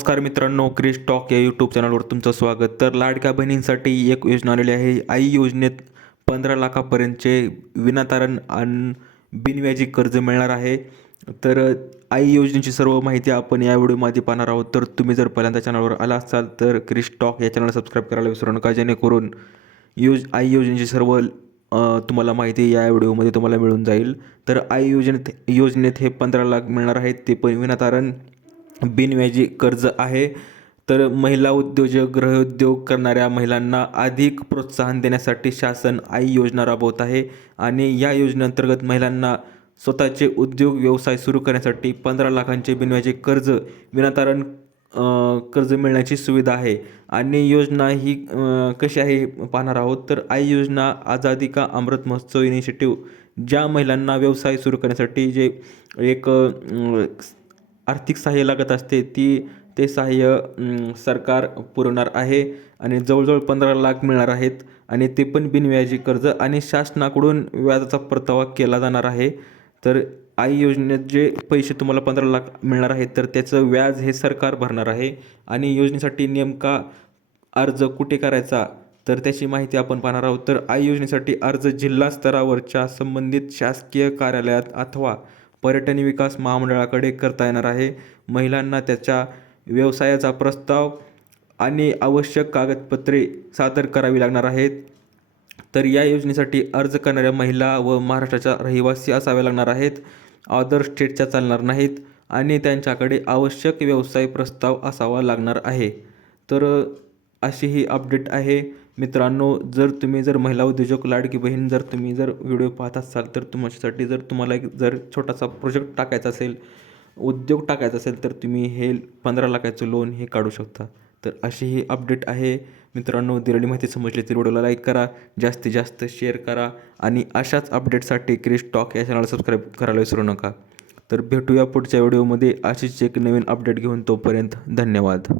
नमस्कार मित्रांनो, क्रिश टॉक या यूट्यूब चॅनलवर तुमचं स्वागत. तर लाडक्या बहिणींसाठी एक योजना आलेली आहे. आई योजनेत 15 लाखापर्यंतचे विनातारण आणि बिनव्याजी कर्ज मिळणार आहे. तर आई योजनेची सर्व माहिती आपण या व्हिडिओमध्ये पाहणार आहोत. तर तुम्ही जर पहिल्यांदा चॅनलवर आला असाल तर क्रिश टॉक या चॅनलला सबस्क्राईब करायला विसरू नका, जेणेकरून आई योजनेची सर्व तुम्हाला माहिती या व्हिडिओमध्ये तुम्हाला मिळून जाईल. तर आई योजनेत हे 15 लाख मिळणार आहेत, ते पण विनातारण बिनव्याजी कर्ज आहे. तर महिला उद्योजक, गृहोद्योग करणाऱ्या महिलांना अधिक प्रोत्साहन देण्यासाठी शासन आई योजना राबवत आहे. आणि या योजनेअंतर्गत महिलांना स्वतःचे उद्योग व्यवसाय सुरू करण्यासाठी 15 लाखांचे बिनव्याजी कर्ज, विनातारण कर्ज मिळण्याची सुविधा आहे. आणि योजना ही कशी आहे पाहणार आहोत. तर आई योजना आझादी का अमृत महोत्सव इनिशिएटिव्ह, ज्या महिलांना व्यवसाय सुरू करण्यासाठी जे एक आर्थिक सहाय्य लागत असते ते सहाय्य सरकार पुरवणार आहे. आणि जवळजवळ 15 लाख मिळणार आहेत, आणि ते पण बिनव्याजी कर्ज, आणि शासनाकडून व्याजाचा परतावा केला जाणार आहे. तर आई योजनेत जे पैसे तुम्हाला 15 लाख मिळणार आहेत, तर त्याचं व्याज हे सरकार भरणार आहे. आणि योजनेसाठी नेमका अर्ज कुठे करायचा, तर त्याची माहिती आपण पाहणार आहोत. तर आई योजनेसाठी अर्ज जिल्हा स्तरावरच्या संबंधित शासकीय कार्यालयात अथवा पर्यटन विकास महामंडळाकडे करता येणार आहे. महिलांना त्याच्या व्यवसायाचा प्रस्ताव आणि आवश्यक कागदपत्रे सादर करावी लागणार आहेत. तर या योजनेसाठी अर्ज करणाऱ्या महिला व महाराष्ट्राच्या रहिवासी असाव्या लागणार आहेत. अदर स्टेटच्या चालणार नाहीत, आणि त्यांच्याकडे आवश्यक व्यवसाय प्रस्ताव असावा लागणार आहे. तर अशी ही अपडेट आहे मित्रांनो. जर तुम्ही महिला उद्योजक, लाडकी बहीण, जर तुम्ही व्हिडिओ पाहत असाल तर तुमच्यासाठी तुम्हाला एक छोटासा प्रोजेक्ट टाकायचा असेल, उद्योग टाकायचा असेल, तर तुम्ही हे 15 लाखाचं लोन हे काढू शकता. तर अशी ही अपडेट आहे मित्रांनो. दिलेली माहिती समजली तर व्हिडिओला लाईक करा, जास्तीत जास्त शेअर करा, आणि अशाच अपडेटसाठी क्रिश टॉक या चॅनलला सबस्क्राईब करायला विसरू नका. तर भेटूया पुढच्या व्हिडिओमध्ये अशीच एक नवीन अपडेट घेऊन. तोपर्यंत धन्यवाद.